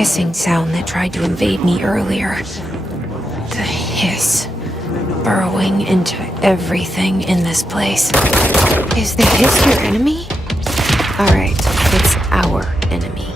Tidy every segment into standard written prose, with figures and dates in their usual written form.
hissing sound that tried to invade me earlier. The hiss, burrowing into everything in this place. Is the hiss your enemy? Alright, it's our enemy.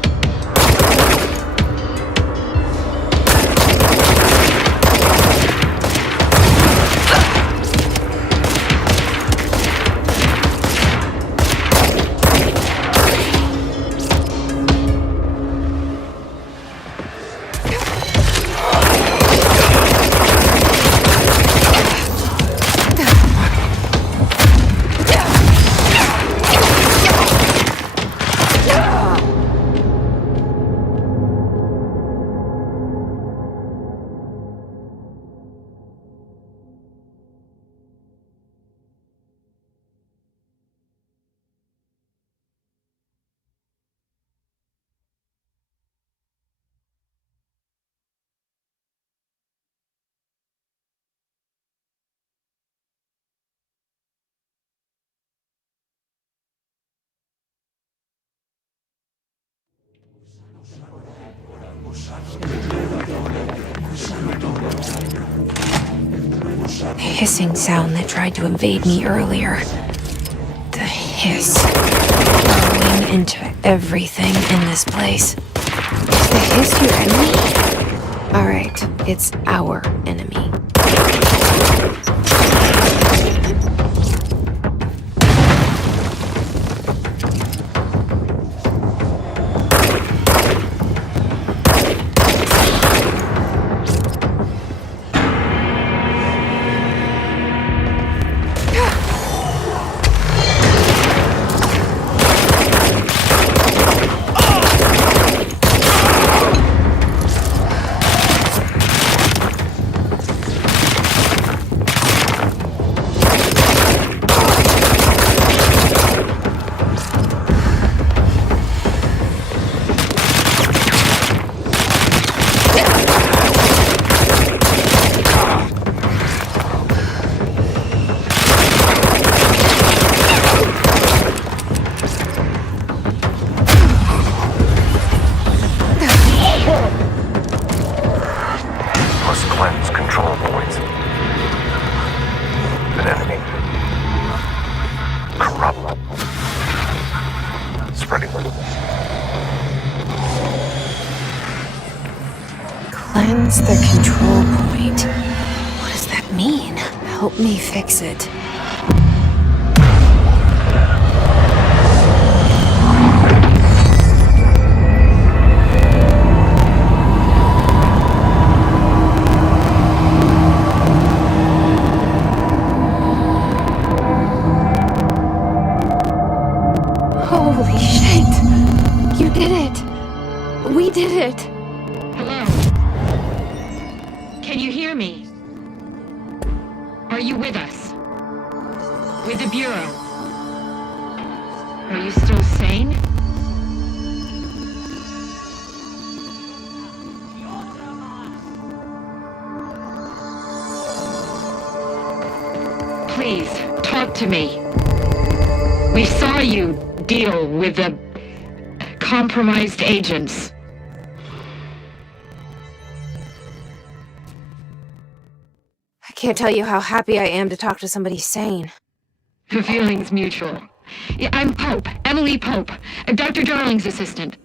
The hissing sound that tried to invade me earlier. The hiss, burrowing into everything in this place. Is the hiss your enemy? Alright, it's our enemy. Cleanse the control point. What does that mean? Help me fix it. Holy shit! You did it! We did it! Hello? Can you hear me? Are you with us? With the Bureau? Are you still sane? Please, talk to me. We saw you deal with the compromised agents. I can't tell you how happy I am to talk to somebody sane. The feeling's mutual. Yeah, I'm Pope, Emily Pope, Dr. Darling's assistant.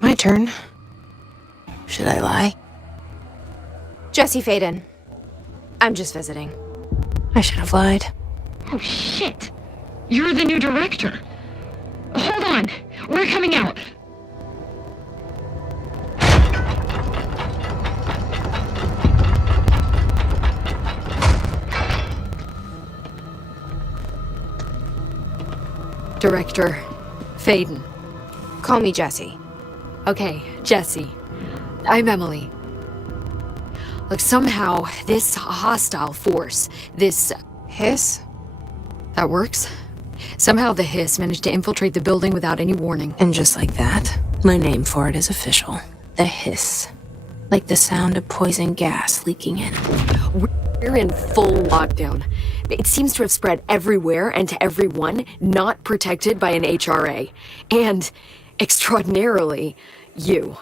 My turn. Should I lie? Jesse Faden. I'm just visiting. I should have lied. Oh, shit. You're the new director. Hold on. We're coming out. Director Faden. Call me Jesse. Okay, Jesse. I'm Emily. Look, somehow, this hostile force, this... Hiss? That works? Somehow the hiss managed to infiltrate the building without any warning. And just like that, my name for it is official. The hiss. Like the sound of poison gas leaking in. We're in full lockdown. It seems to have spread everywhere and to everyone not protected by an HRA. And, extraordinarily, you.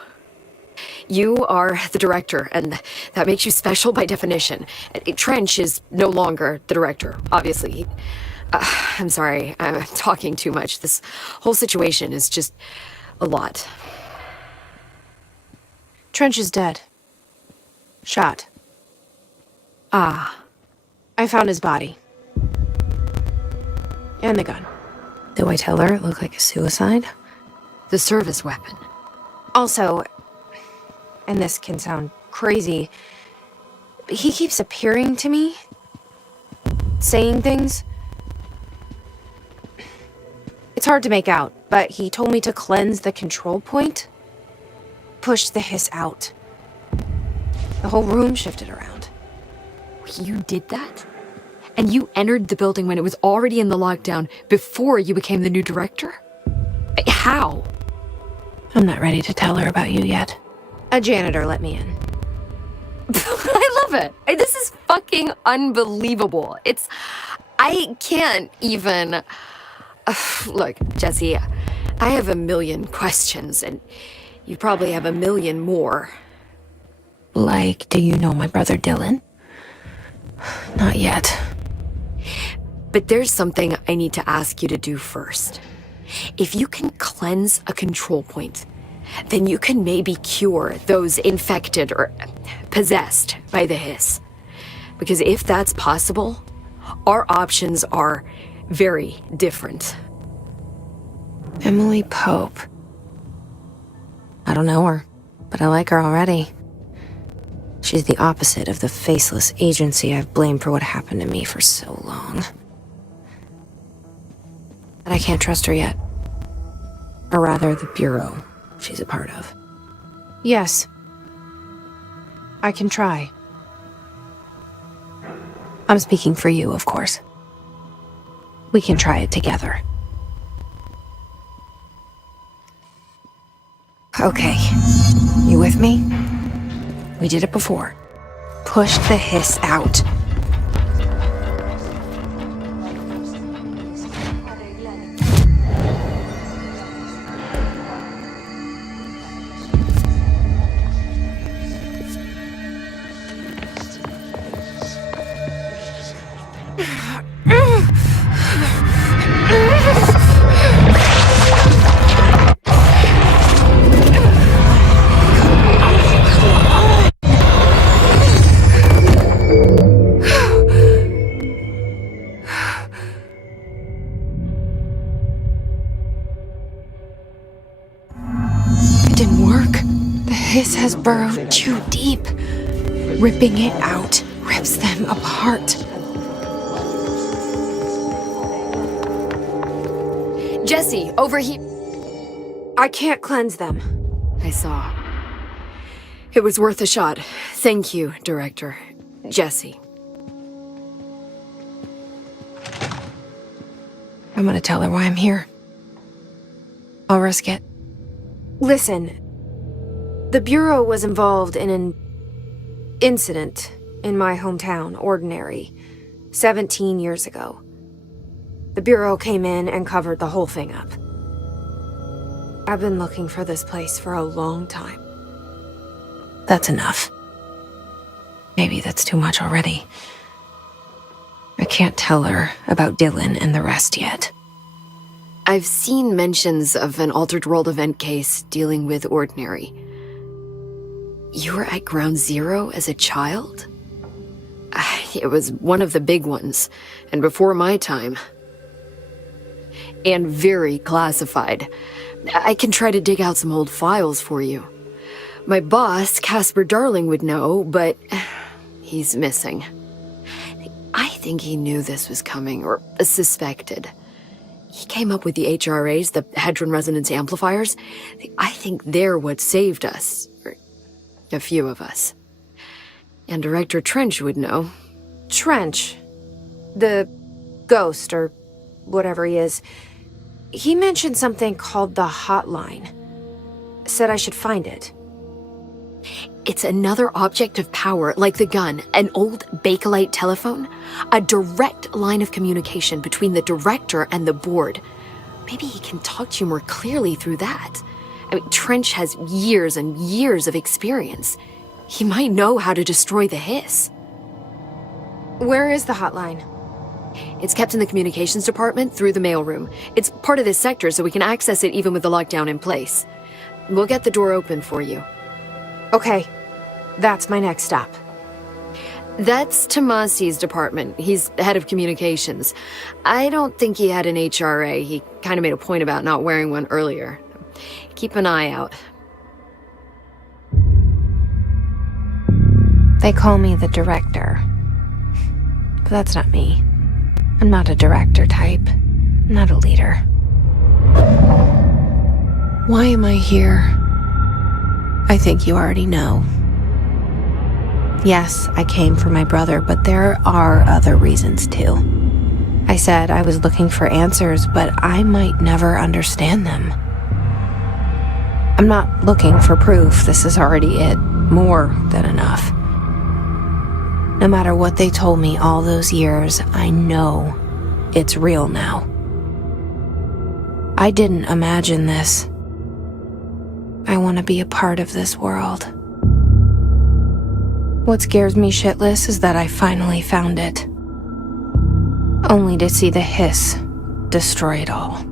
You are the director, and that makes you special by definition. Trench is no longer the director, obviously. I'm sorry, I'm talking too much. This whole situation is just a lot. Trench is dead. Shot. Ah. I found his body. And the gun. Do I tell her it looked like a suicide? The service weapon. Also, and this can sound crazy, but he keeps appearing to me, saying things. It's hard to make out, but he told me to cleanse the control point, push the hiss out. The whole room shifted around. You did that? And you entered the building when it was already in the lockdown before you became the new director? How? I'm not ready to tell her about you yet. A janitor let me in. I love it. This is fucking unbelievable. I can't even... Look, Jesse, I have a million questions, and you probably have a million more. Like, do you know my brother Dylan? Not yet. But there's something I need to ask you to do first. If you can cleanse a control point, then you can maybe cure those infected or possessed by the hiss. Because if that's possible, our options are very different. Emily Pope. I don't know her, but I like her already. She's the opposite of the faceless agency I've blamed for what happened to me for so long. But I can't trust her yet. Or rather, the Bureau she's a part of. Yes. I can try. I'm speaking for you, of course. We can try it together. Okay. You with me? We did it before. Push the hiss out. This has burrowed too deep. Ripping it out rips them apart. Jesse, over here. I can't cleanse them. I saw. It was worth a shot. Thank you, Director. Jesse. I'm gonna tell her why I'm here. I'll risk it. Listen. The Bureau was involved in an incident in my hometown, Ordinary, 17 years ago. The Bureau came in and covered the whole thing up. I've been looking for this place for a long time. That's enough. Maybe that's too much already. I can't tell her about Dylan and the rest yet. I've seen mentions of an Altered World event case dealing with Ordinary. You were at Ground Zero as a child? It was one of the big ones, and before my time. And very classified. I can try to dig out some old files for you. My boss, Casper Darling, would know, but he's missing. I think he knew this was coming, or suspected. He came up with the HRAs, the Hadron Resonance Amplifiers. I think they're what saved us. A few of us. And Director Trench would know. Trench? The ghost, or whatever he is. He mentioned something called the hotline. Said I should find it. It's another object of power, like the gun, an old Bakelite telephone. A direct line of communication between the director and the board. Maybe he can talk to you more clearly through that. I mean, Trench has years and years of experience. He might know how to destroy the hiss. Where is the hotline? It's kept in the communications department through the mailroom. It's part of this sector, so we can access it even with the lockdown in place. We'll get the door open for you. Okay, that's my next stop. That's Tomasi's department. He's head of communications. I don't think he had an HRA. He kind of made a point about not wearing one earlier. Keep an eye out. They call me the director. But that's not me. I'm not a director type. I'm not a leader. Why am I here? I think you already know. Yes, I came for my brother, but there are other reasons too. I said I was looking for answers, but I might never understand them. I'm not looking for proof. This is already it. More than enough. No matter what they told me all those years, I know it's real now. I didn't imagine this. I want to be a part of this world. What scares me shitless is that I finally found it. Only to see the hiss destroy it all.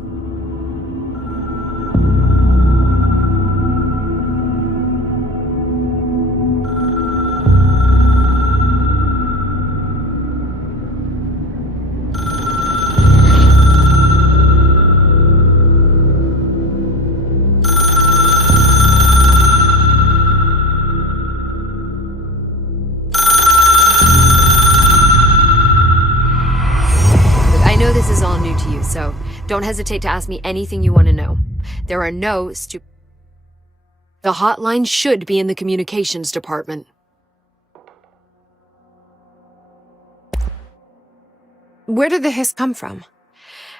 This is all new to you, so don't hesitate to ask me anything you want to know. There are no The hotline should be in the communications department. Where did the hiss come from?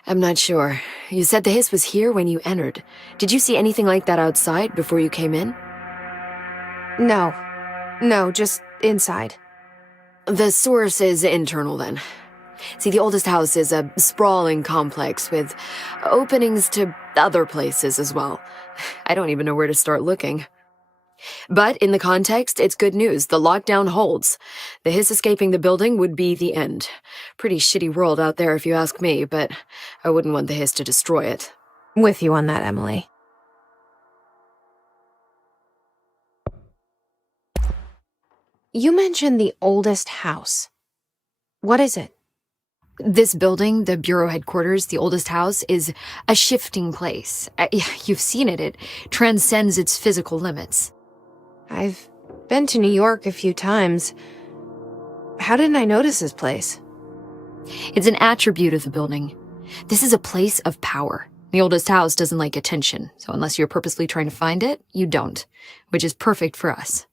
I'm not sure. You said the hiss was here when you entered. Did you see anything like that outside before you came in? No, just inside. The source is internal then. See, the oldest house is a sprawling complex with openings to other places as well. I don't even know where to start looking. But in the context, it's good news. The lockdown holds. The hiss escaping the building would be the end. Pretty shitty world out there if you ask me, but I wouldn't want the hiss to destroy it. With you on that, Emily. You mentioned the oldest house. What is it? This building, the bureau headquarters, the oldest house, is a shifting place. You've seen it. It transcends its physical limits. I've been to New York a few times. How didn't I notice this place? It's an attribute of the building. This is a place of power. The oldest house doesn't like attention, so unless you're purposely trying to find it, you don't, which is perfect for us.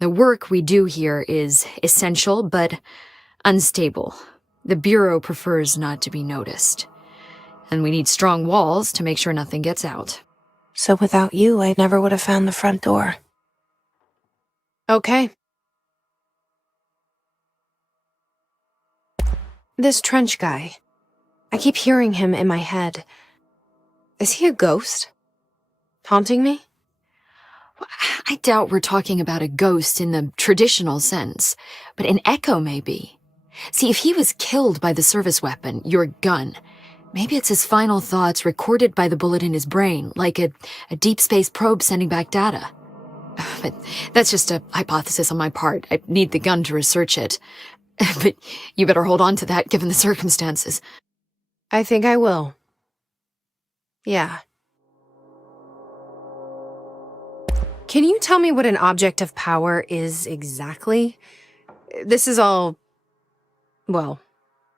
The work we do here is essential, but unstable. The Bureau prefers not to be noticed. And we need strong walls to make sure nothing gets out. So without you, I never would have found the front door. Okay. This Trench guy. I keep hearing him in my head. Is he a ghost? Haunting me? I doubt we're talking about a ghost in the traditional sense, but an echo maybe. See, if he was killed by the service weapon, your gun, maybe it's his final thoughts recorded by the bullet in his brain, like a deep space probe sending back data. But that's just a hypothesis on my part. I need the gun to research it. But you better hold on to that given the circumstances. I think I will. Yeah. Can you tell me what an object of power is exactly? This is all, well,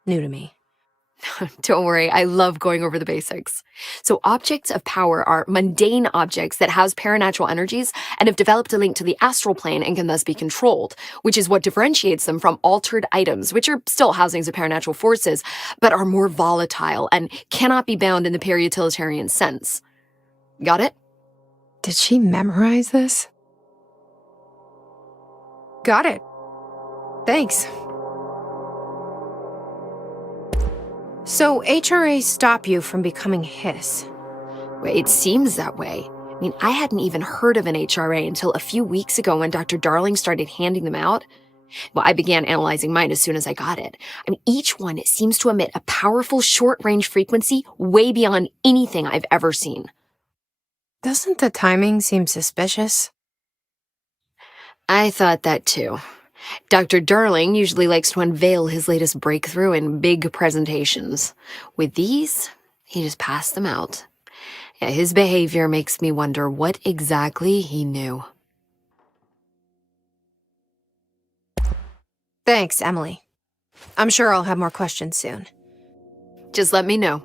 new to me. Don't worry, I love going over the basics. So objects of power are mundane objects that house paranatural energies and have developed a link to the astral plane and can thus be controlled, which is what differentiates them from altered items, which are still housings of paranatural forces, but are more volatile and cannot be bound in the peri-utilitarian sense. Got it? Did she memorize this? Got it. Thanks. So HRAs stop you from becoming hiss. It seems that way. I mean, I hadn't even heard of an HRA until a few weeks ago when Dr. Darling started handing them out. Well, I began analyzing mine as soon as I got it. I mean, each one seems to emit a powerful short-range frequency way beyond anything I've ever seen. Doesn't the timing seem suspicious? I thought that too. Dr. Darling usually likes to unveil his latest breakthrough in big presentations. With these, he just passed them out. Yeah, his behavior makes me wonder what exactly he knew. Thanks, Emily. I'm sure I'll have more questions soon. Just let me know.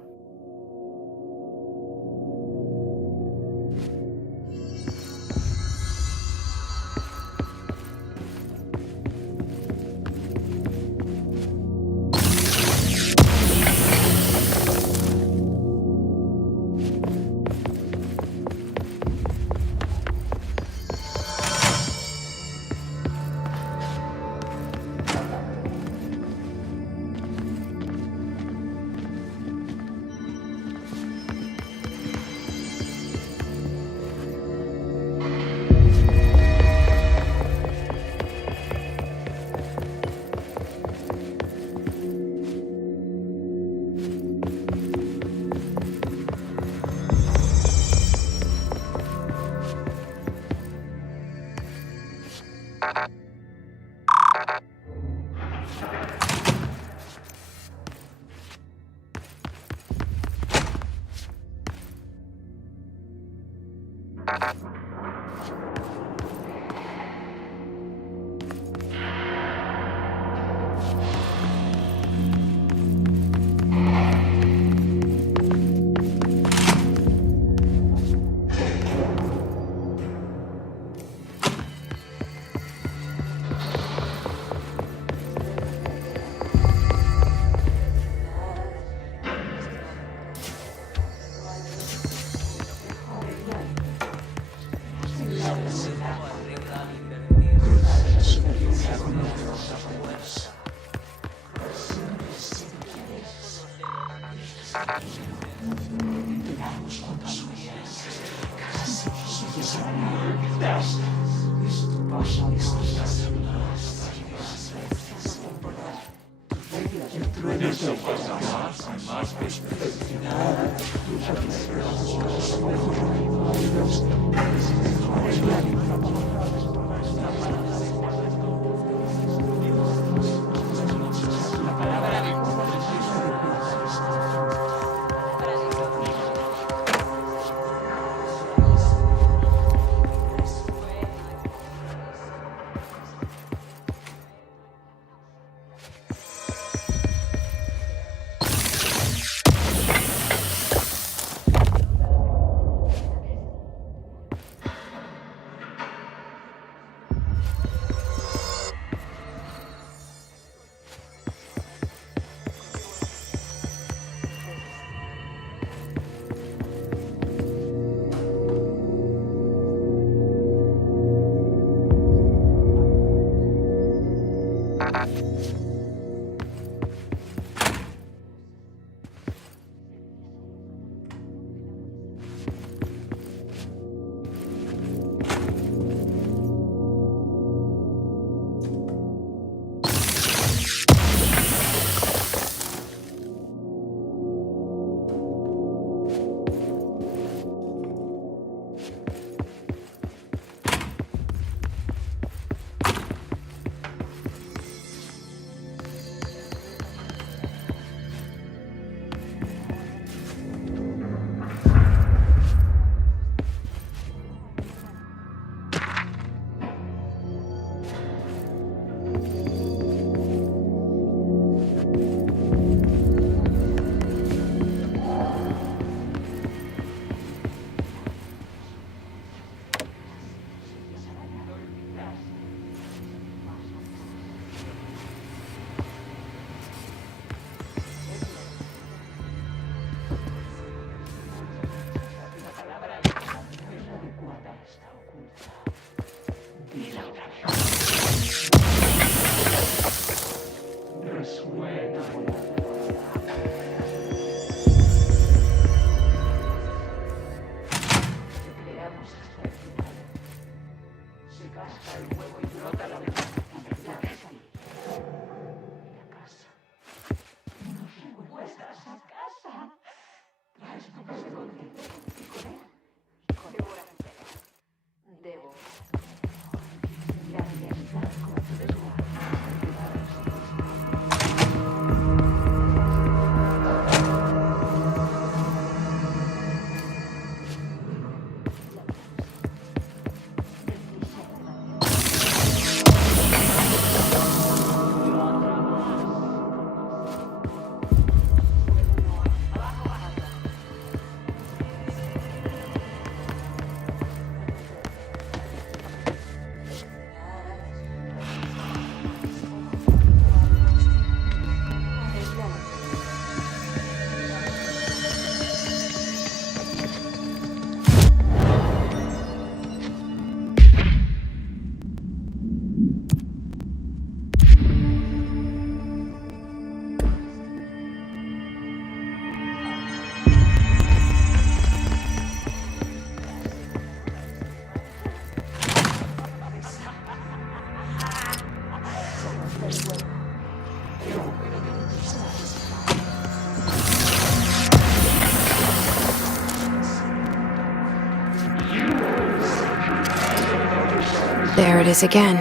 There it is again.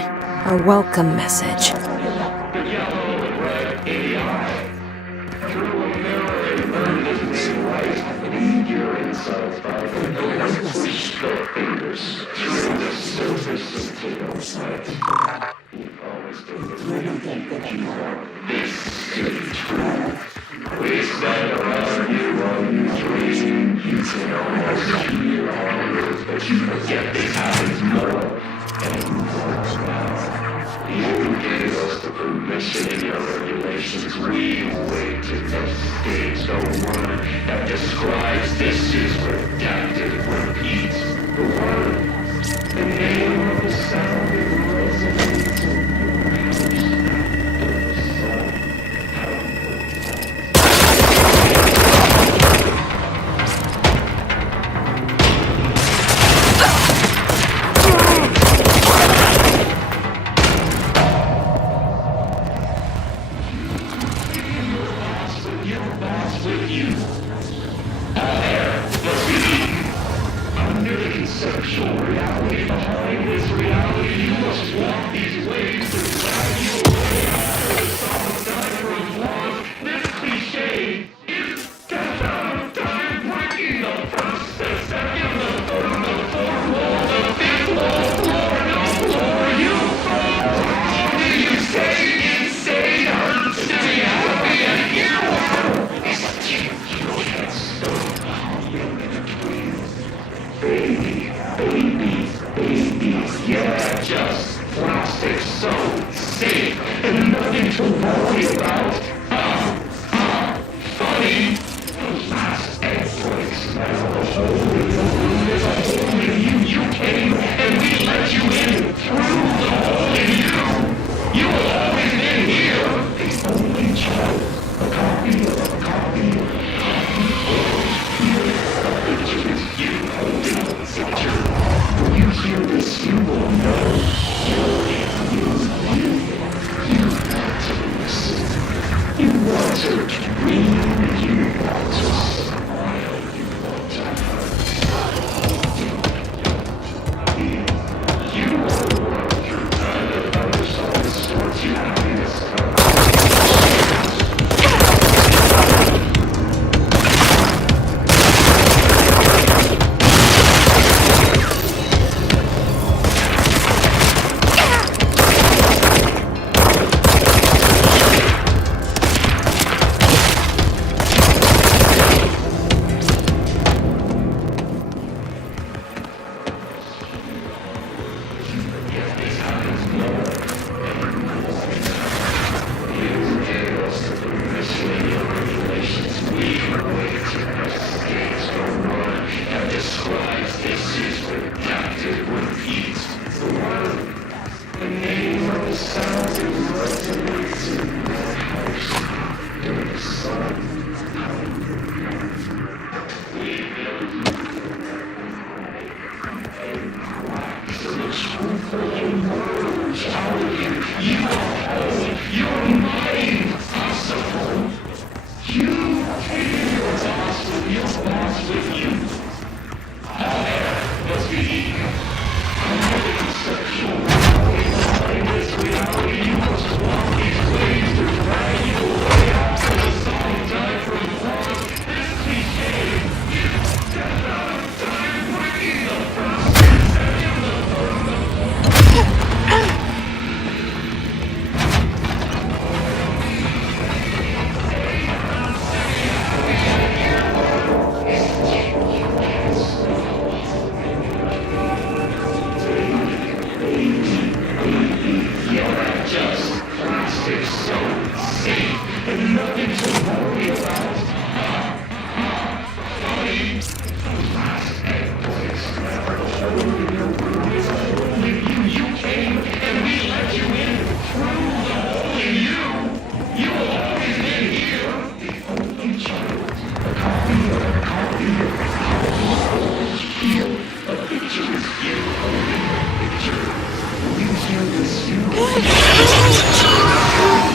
A welcome message.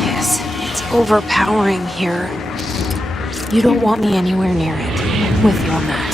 Yes, it's overpowering here. You don't want me anywhere near it. I'm with you on that.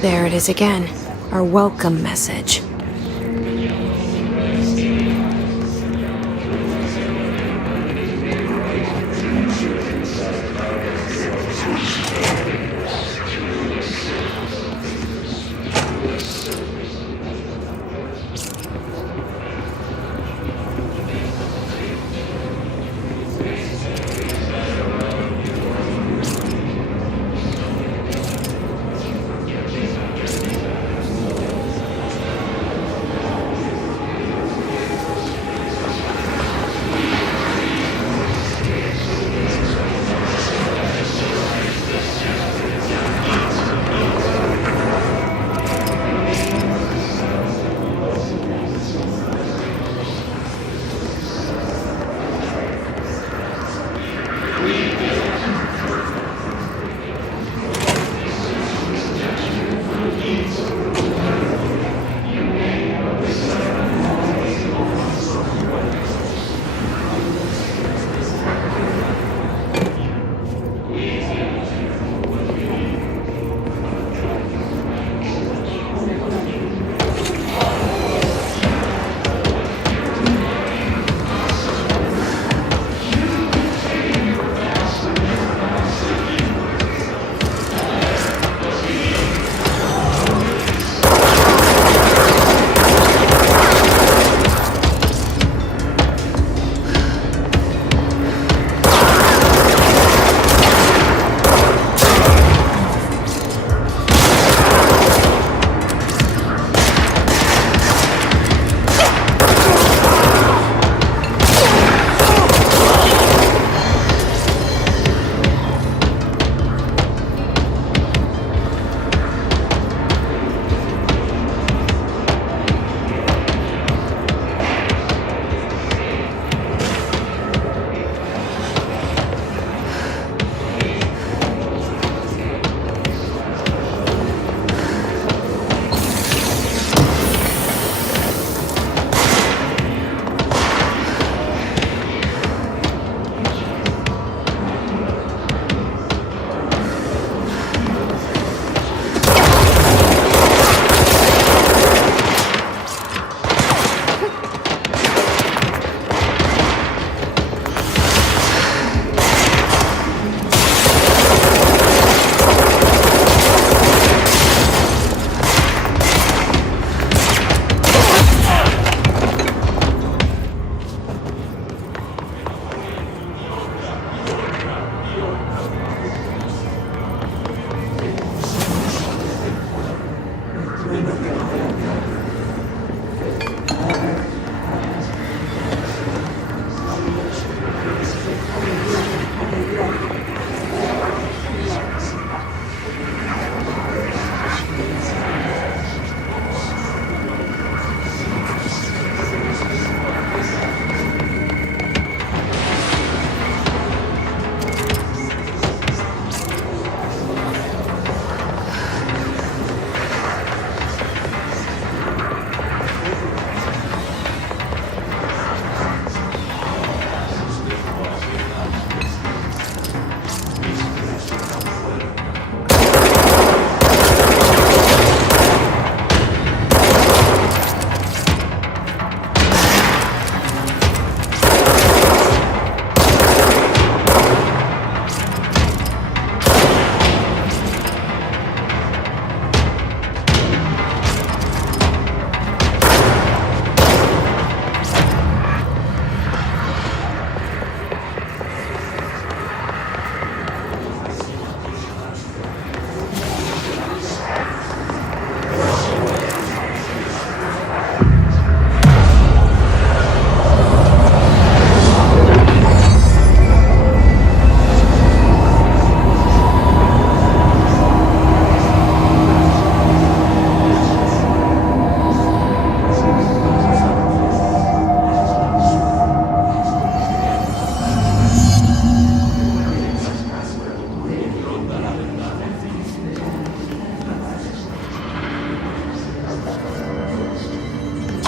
There it is again. Our welcome message.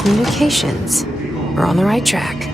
Communications. We're on the right track.